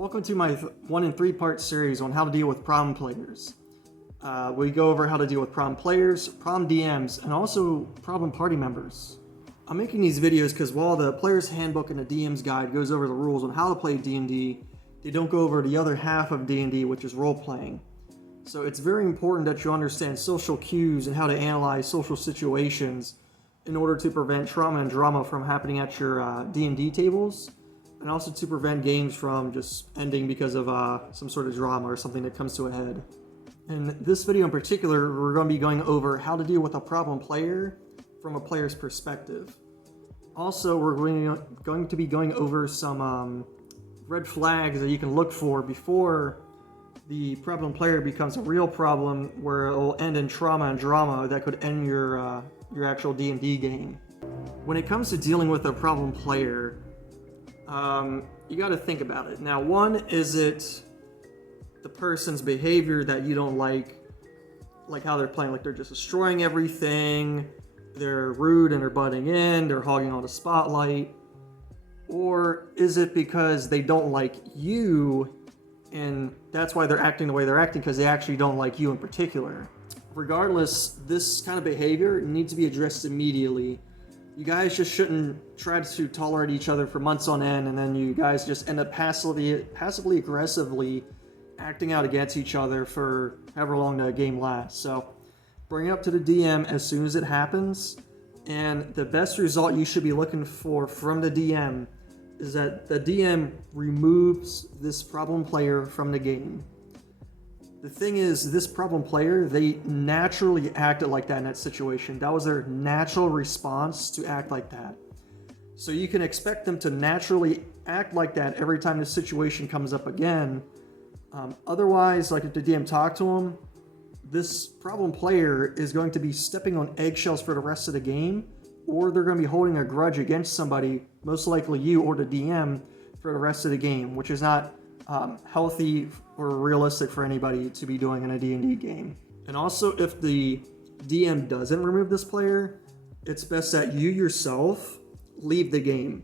Welcome to my 1 and 3 part series on how to deal with problem players. We go over how to deal with problem players, problem DMs, and also problem party members. I'm making these videos because while the player's handbook and the DM's guide goes over the rules on how to play D&D, they don't go over the other half of D&D, which is role-playing. So it's very important that you understand social cues and how to analyze social situations in order to prevent trauma and drama from happening at your D&D tables, and also to prevent games from just ending because of some sort of drama or something that comes to a head. In this video in particular, we're going to be going over how to deal with a problem player from a player's perspective. Also, we're going to be going over some red flags that you can look for before the problem player becomes a real problem, where it will end in trauma and drama that could end your actual D&D game. When it comes to dealing with a problem player, you got to think about it. Now, one, is it the person's behavior that you don't like how they're playing, like they're just destroying everything, they're rude and they're butting in, they're hogging all the spotlight? Or is it because they don't like you and that's why they're acting the way they're acting, because they actually don't like you in particular? Regardless, this kind of behavior needs to be addressed immediately. You guys just shouldn't try to tolerate each other for months on end, and then you guys just end up passively aggressively acting out against each other for however long the game lasts. So bring it up to the DM as soon as it happens, and the best result you should be looking for from the DM is that the DM removes this problem player from the game. The thing is, this problem player, they naturally acted like that in that situation. That was their natural response, to act like that. So you can expect them to naturally act like that every time the situation comes up again. Otherwise, like if the DM talked to them, this problem player is going to be stepping on eggshells for the rest of the game, or they're going to be holding a grudge against somebody, most likely you or the DM, for the rest of the game, which is not healthy or realistic for anybody to be doing in a D&D game. And also, if the DM doesn't remove this player, it's best that you yourself leave the game.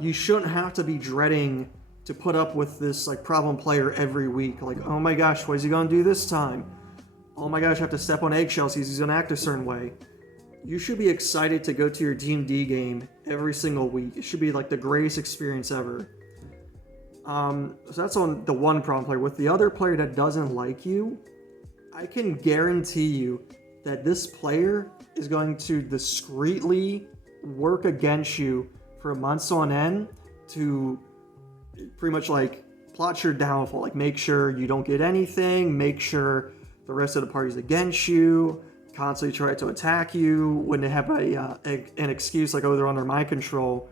You shouldn't have to be dreading to put up with this problem player every week. Like, oh my gosh, what is he going to do this time? Oh my gosh, I have to step on eggshells because he's going to act a certain way. You should be excited to go to your D&D game every single week. It should be like the greatest experience ever. So that's on the one problem player. With the other player that doesn't like you, I can guarantee you that this player is going to discreetly work against you for months on end to pretty much plot your downfall. Make sure you don't get anything, make sure the rest of the party's against you, constantly try to attack you when they have an excuse like, oh, they're under my control.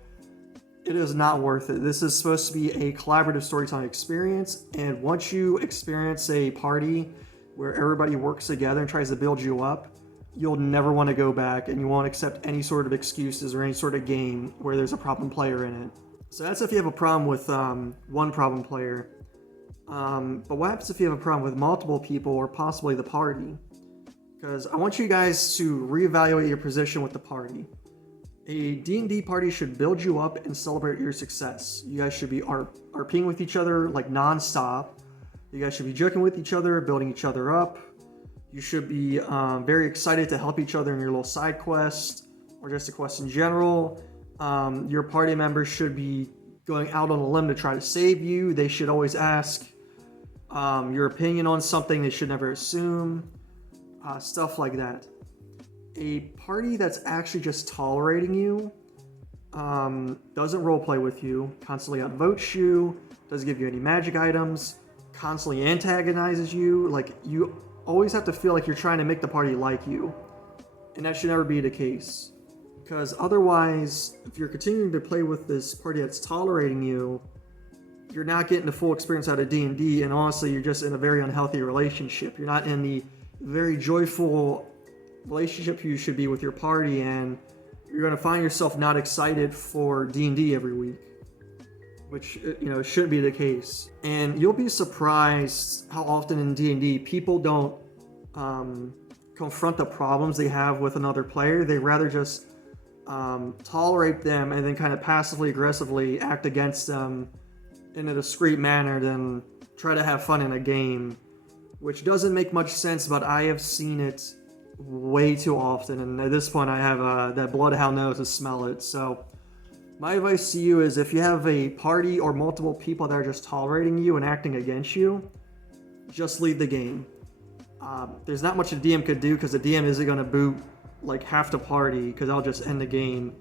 It is not worth it. This is supposed to be a collaborative storytelling experience, and once you experience a party where everybody works together and tries to build you up, you'll never want to go back, and you won't accept any sort of excuses or any sort of game where there's a problem player in it. So that's if you have a problem with one problem player. But what happens if you have a problem with multiple people or possibly the party? Because I want you guys to reevaluate your position with the party. A D&D party should build you up and celebrate your success. You guys should be RPing with each other non-stop. You guys should be joking with each other, building each other up. You should be very excited to help each other in your little side quest, or just a quest in general. Your party members should be going out on a limb to try to save you. They should always ask your opinion on something. They should never assume. Stuff like that. A party that's actually just tolerating you, doesn't roleplay with you, constantly outvotes you, doesn't give you any magic items, constantly antagonizes you. You always have to feel like you're trying to make the party like you. And that should never be the case. Because otherwise, if you're continuing to play with this party that's tolerating you, you're not getting the full experience out of D&D, and honestly, you're just in a very unhealthy relationship. You're not in the very joyful relationship you should be with your party, and you're going to find yourself not excited for D&D every week, which shouldn't be the case. And you'll be surprised how often in D&D people don't confront the problems they have with another player. They rather just tolerate them and then kind of passively aggressively act against them in a discreet manner than try to have fun in a game, which doesn't make much sense, but I have seen it way too often, and at this point I have that bloodhound nose to smell it. So my advice to you is, if you have a party or multiple people that are just tolerating you and acting against you, just leave the game. There's not much a DM could do, because the DM isn't going to boot like half the party, because I'll just end the game.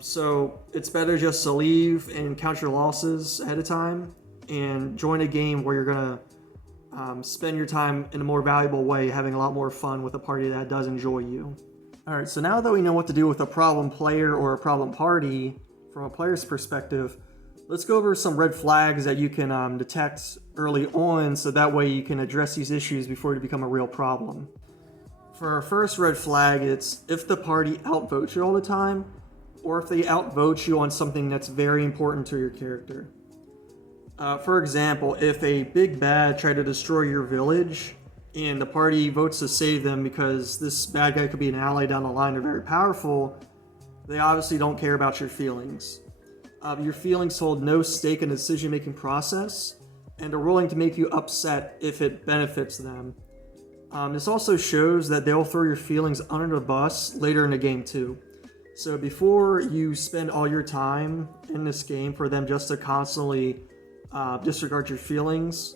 So it's better just to leave and count your losses ahead of time and join a game where you're going to spend your time in a more valuable way, having a lot more fun with a party that does enjoy you. Alright, so now that we know what to do with a problem player or a problem party from a player's perspective, let's go over some red flags that you can detect early on, so that way you can address these issues before they become a real problem. For our first red flag, it's if the party outvotes you all the time, or if they outvote you on something that's very important to your character. For example, if a big bad tried to destroy your village, and the party votes to save them because this bad guy could be an ally down the line, they're very powerful, they obviously don't care about your feelings. Your feelings hold no stake in the decision-making process, and are willing to make you upset if it benefits them. This also shows that they'll throw your feelings under the bus later in the game too. So before you spend all your time in this game for them just to constantly disregard your feelings,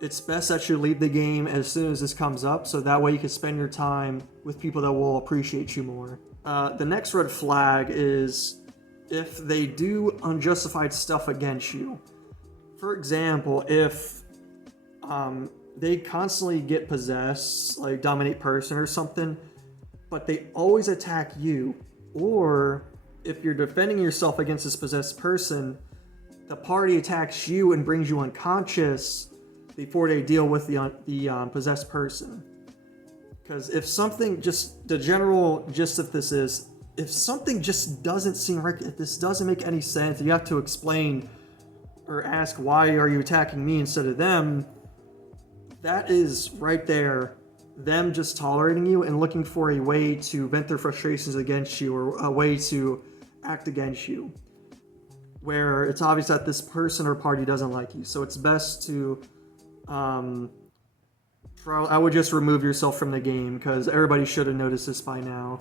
it's best that you leave the game as soon as this comes up, so that way you can spend your time with people that will appreciate you more. The next red flag is if they do unjustified stuff against you. For example, if they constantly get possessed, like dominate person or something, but they always attack you, or if you're defending yourself against this possessed person, the party attacks you and brings you unconscious before they deal with the possessed person. Because if something, just the general gist of this is, if something just doesn't seem right, if this doesn't make any sense, you have to explain or ask, why are you attacking me instead of them? That is right there, them just tolerating you and looking for a way to vent their frustrations against you, or a way to act against you, where it's obvious that this person or party doesn't like you. So it's best to I would just remove yourself from the game, because everybody should have noticed this by now.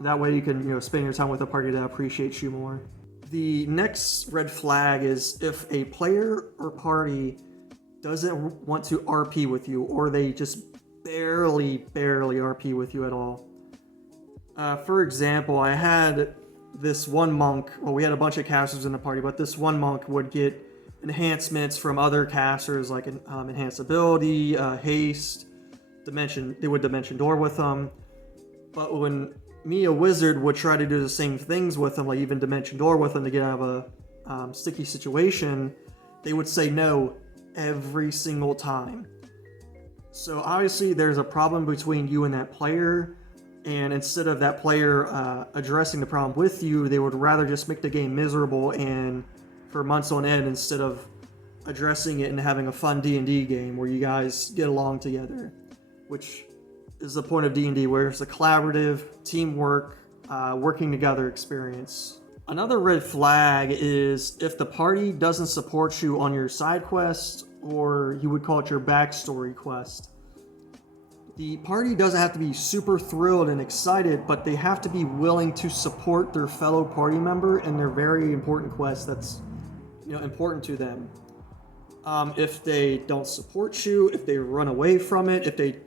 That way you can, spend your time with a party that appreciates you more. The next red flag is if a player or party doesn't want to RP with you, or they just barely RP with you at all. For example, I had this one monk, well, we had a bunch of casters in the party, but this one monk would get enhancements from other casters, like enhanced ability, haste, dimension. They would dimension door with them. But when me, a wizard, would try to do the same things with them, like even dimension door with them to get out of a sticky situation, they would say no every single time. So obviously there's a problem between you and that player, and instead of that player addressing the problem with you, they would rather just make the game miserable and for months on end, instead of addressing it and having a fun D&D game where you guys get along together, which is the point of D&D, where it's a collaborative, teamwork, working together experience. Another red flag is if the party doesn't support you on your side quest, or you would call it your backstory quest. The party doesn't have to be super thrilled and excited, but they have to be willing to support their fellow party member in their very important quest that's important to them. If they don't support you, if they run away from it, if they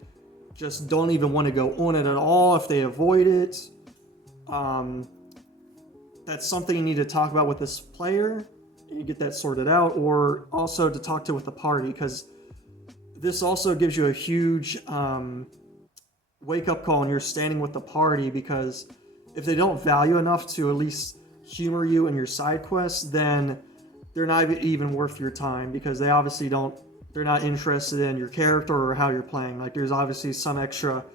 just don't even want to go on it at all, if they avoid it, that's something you need to talk about with this player and get that sorted out, or also to talk to with the party, because this also gives you a huge wake-up call when you're standing with the party, because if they don't value enough to at least humor you in your side quests, then they're not even worth your time, because they obviously they're not interested in your character or how you're playing. Like, there's obviously some extra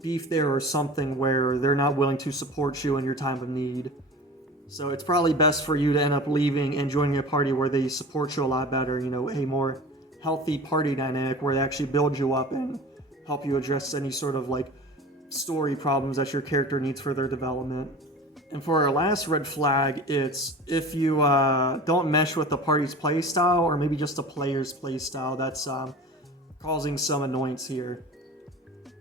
beef there or something where they're not willing to support you in your time of need. So it's probably best for you to end up leaving and joining a party where they support you a lot better, a more healthy party dynamic where they actually build you up and help you address any sort of story problems that your character needs for their development. And for our last red flag, it's if you don't mesh with the party's playstyle or maybe just the player's playstyle, that's causing some annoyance here.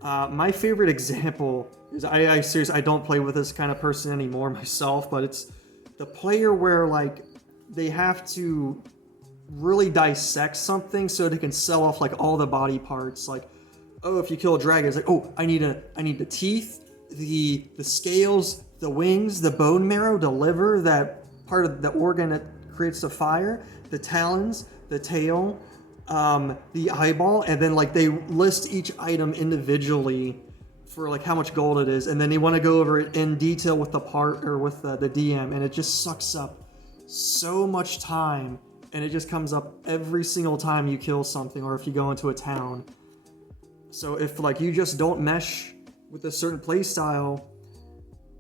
My favorite example is I seriously I don't play with this kind of person anymore myself, but it's the player where like they have to really dissect something so they can sell off like all the body parts. Like, oh, if you kill a dragon, it's like, oh, I need the teeth, the scales, the wings, the bone marrow, the liver, that part of the organ that creates the fire, the talons, the tail, the eyeball, and then like they list each item individually for like how much gold it is, and then they want to go over it in detail with the part or with the DM, and it just sucks up so much time, and it just comes up every single time you kill something or if you go into a town. So if like you just don't mesh with a certain playstyle,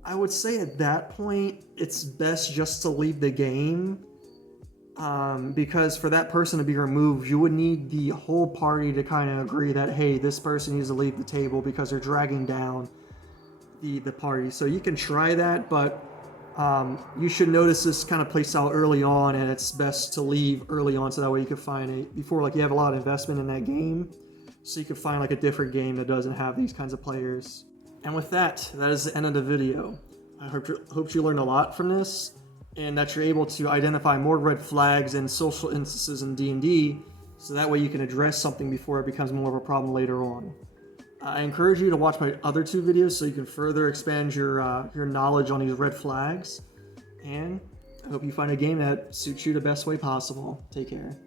I would say at that point it's best just to leave the game, because for that person to be removed, you would need the whole party to kind of agree that, hey, this person needs to leave the table because they're dragging down the party. So you can try that, but you should notice this kind of playstyle early on, and it's best to leave early on so that way you can find before like you have a lot of investment in that game, so you can find like a different game that doesn't have these kinds of players. And with that, that is the end of the video. I hope you learned a lot from this, and that you're able to identify more red flags and social instances in D&D, so that way you can address something before it becomes more of a problem later on. I encourage you to watch my other 2 videos so you can further expand your knowledge on these red flags, and I hope you find a game that suits you the best way possible. Take care.